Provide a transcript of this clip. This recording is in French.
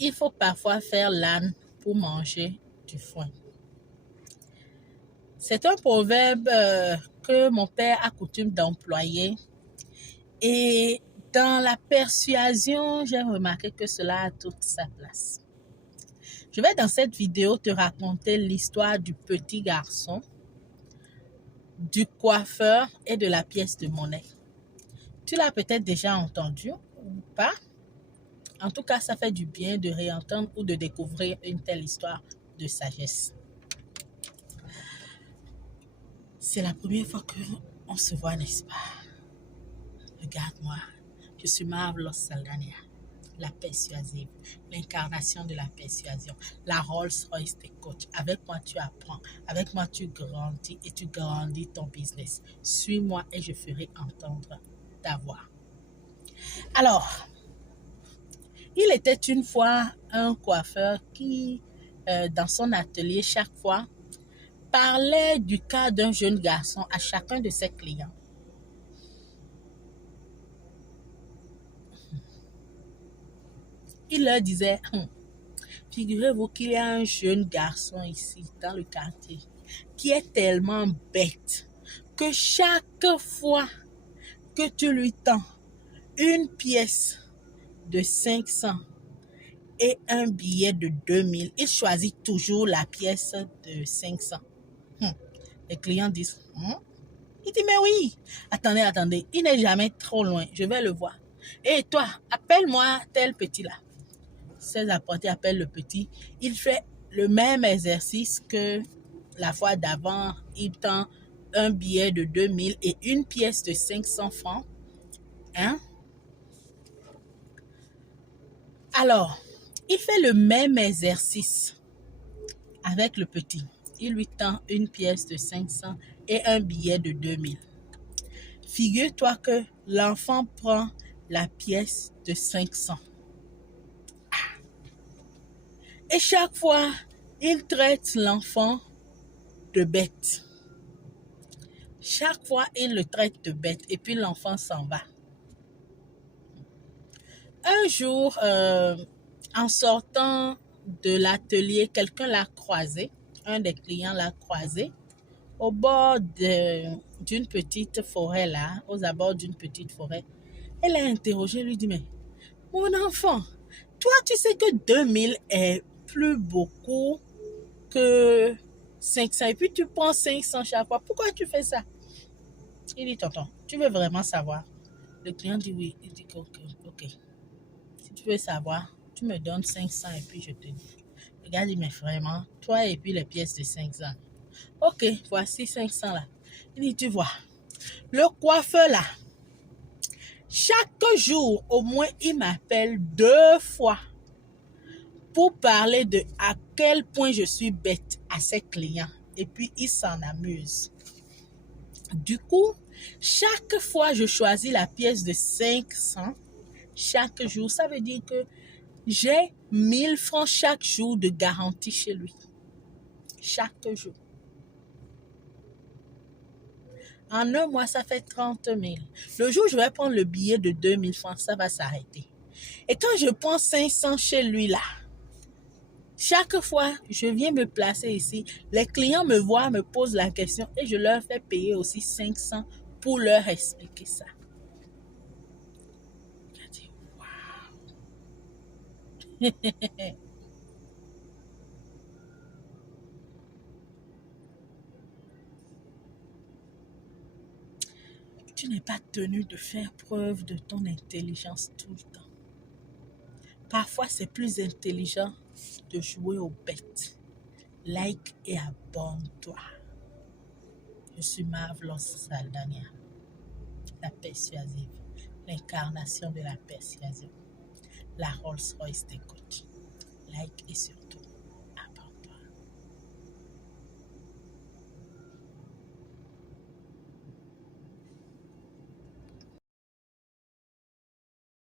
il faut parfois faire l'âne pour manger du foin. C'est un proverbe que mon père a coutume d'employer. Et dans la persuasion, j'ai remarqué que cela a toute sa place. Je vais dans cette vidéo te raconter l'histoire du petit garçon, du coiffeur et de la pièce de monnaie. Tu l'as peut-être déjà entendu ou pas. En tout cas, ça fait du bien de réentendre ou de découvrir une telle histoire de sagesse. C'est la première fois qu'on se voit, n'est-ce pas? Regarde-moi, je suis Marvelous Saldania, la persuasive, l'incarnation de la persuasion, la Rolls-Royce des coachs. Avec moi, tu apprends, avec moi, tu grandis et tu grandis ton business. Suis-moi et je ferai entendre ta voix. Alors, il était une fois un coiffeur qui, dans son atelier, chaque fois, parlait du cas d'un jeune garçon à chacun de ses clients. Il leur disait, figurez-vous qu'il y a un jeune garçon ici, dans le quartier, qui est tellement bête que chaque fois que tu lui tends une pièce de 500 et un billet de 2000, il choisit toujours la pièce de 500. Les clients disent, il dit, mais oui, attendez, il n'est jamais trop loin, je vais le voir. Et toi, appelle-moi tel petit là. Ses apprentis appellent le petit. Il fait le même exercice que la fois d'avant. Il tend un billet de 2000 et une pièce de 500 francs. Alors, il fait le même exercice avec le petit. Il lui tend une pièce de 500 et un billet de 2000. Figure-toi que l'enfant prend la pièce de 500. Et chaque fois, il traite l'enfant de bête. Chaque fois, il le traite de bête et puis l'enfant s'en va. Un jour, en sortant de l'atelier, quelqu'un l'a croisé, un des clients l'a croisé au bord d'une petite forêt là, aux abords d'une petite forêt. Elle l'a interrogé, lui dit, mais mon enfant, toi tu sais que 2000 est plus beaucoup que 500 et puis tu prends 500 chaque fois. Pourquoi tu fais ça? Il dit, tonton, tu veux vraiment savoir? Le client dit oui. Il dit, ok. Si tu veux savoir, tu me donnes 500 et puis je te dis. Le gars dit, mais vraiment, toi et puis les pièces de 500. Ok, voici 500 là. Il dit, tu vois, le coiffeur là, chaque jour, au moins, il m'appelle 2 fois pour parler de à quel point je suis bête à ses clients. Et puis, il s'en amuse. Du coup, chaque fois je choisis la pièce de 500, chaque jour, ça veut dire que j'ai 1000 francs chaque jour de garantie chez lui. Chaque jour. En un mois, ça fait 30 000. Le jour où je vais prendre le billet de 2000 francs, ça va s'arrêter. Et quand je prends 500 chez lui là, chaque fois, je viens me placer ici. Les clients me voient, me posent la question et je leur fais payer aussi 500 pour leur expliquer ça. J'ai dit, waouh! Tu n'es pas tenu de faire preuve de ton intelligence tout le temps. Parfois, c'est plus intelligent de jouer aux bêtes. Like et abonne-toi. Je suis Marvelous Saldania, la persuasive, l'incarnation de la persuasion, la Rolls-Royce des coachs. Like et surtout